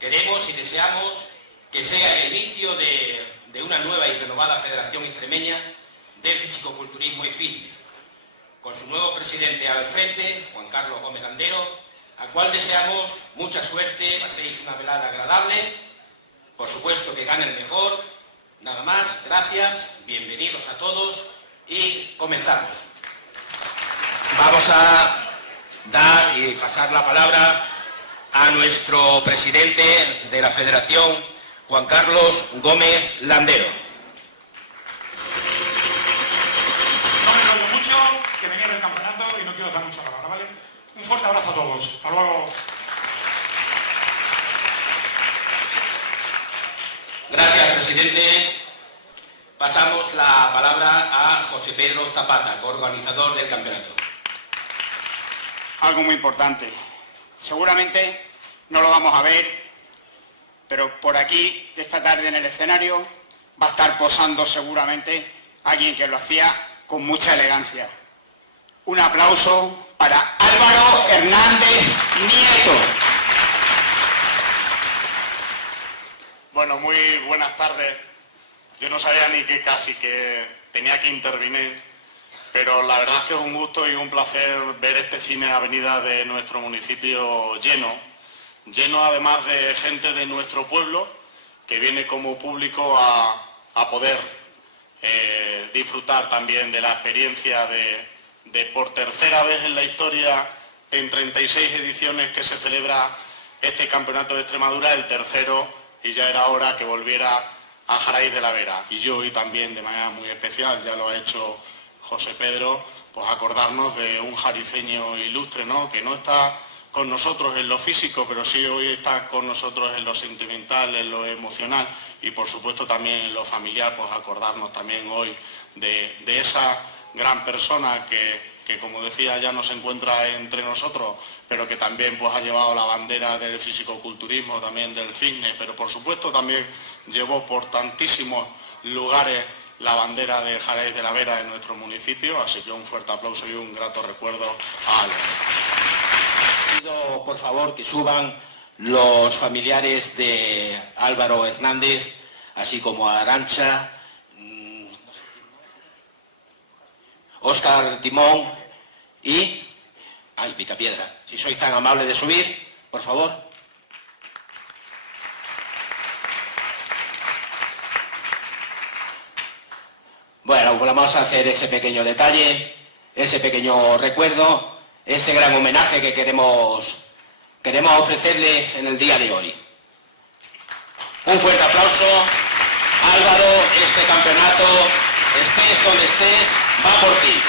Queremos y deseamos que sea el inicio de una nueva y renovada Federación Extremeña de Fisicoculturismo y Fitness, con su nuevo presidente al frente, Juan Carlos Gómez Landero, al cual deseamos mucha suerte, paséis una velada agradable, por supuesto que gane el mejor. Nada más, gracias, bienvenidos a todos y comenzamos. Vamos a dar y pasar la palabra a nuestro presidente de la Federación, Juan Carlos Gómez Landero. No me enrollo mucho, que venía del campeonato y no quiero dar mucha palabra, ¿vale? Un fuerte abrazo a todos. Hasta luego. Gracias, presidente. Pasamos la palabra a José Pedro Zapata, organizador del campeonato. Algo muy importante. Seguramente no lo vamos a ver, pero por aquí, esta tarde en el escenario, va a estar posando seguramente alguien que lo hacía con mucha elegancia. Un aplauso para Álvaro Hernández Nieto. Bueno, muy buenas tardes. Yo no sabía ni que casi que tenía que intervenir, pero la verdad es que es un gusto y un placer ver este Cine Avenida de nuestro municipio lleno además de gente de nuestro pueblo que viene como público a poder disfrutar también de la experiencia de por tercera vez en la historia, en 36 ediciones que se celebra este campeonato de Extremadura, el tercero, y ya era hora que volviera a Jaraíz de la Vera. Y yo hoy también de manera muy especial, ya lo ha hecho José Pedro, pues acordarnos de un jariceño ilustre, ¿no?, que no está con nosotros en lo físico, pero sí hoy está con nosotros en lo sentimental, en lo emocional y por supuesto también en lo familiar, pues acordarnos también hoy de esa gran persona que como decía ya no se encuentra entre nosotros, pero que también pues ha llevado la bandera del fisicoculturismo, también del fitness, pero por supuesto también llevó por tantísimos lugares la bandera de Jaraíz de la Vera en nuestro municipio, así que un fuerte aplauso y un grato recuerdo a Álvaro. Pido, por favor, que suban los familiares de Álvaro Hernández, así como a Arantxa, Óscar Timón y Picapiedra. Si sois tan amables de subir, por favor. Bueno, pues vamos a hacer ese pequeño detalle, ese pequeño recuerdo, ese gran homenaje que queremos ofrecerles en el día de hoy. Un fuerte aplauso. Álvaro, este campeonato, estés donde estés, va por ti.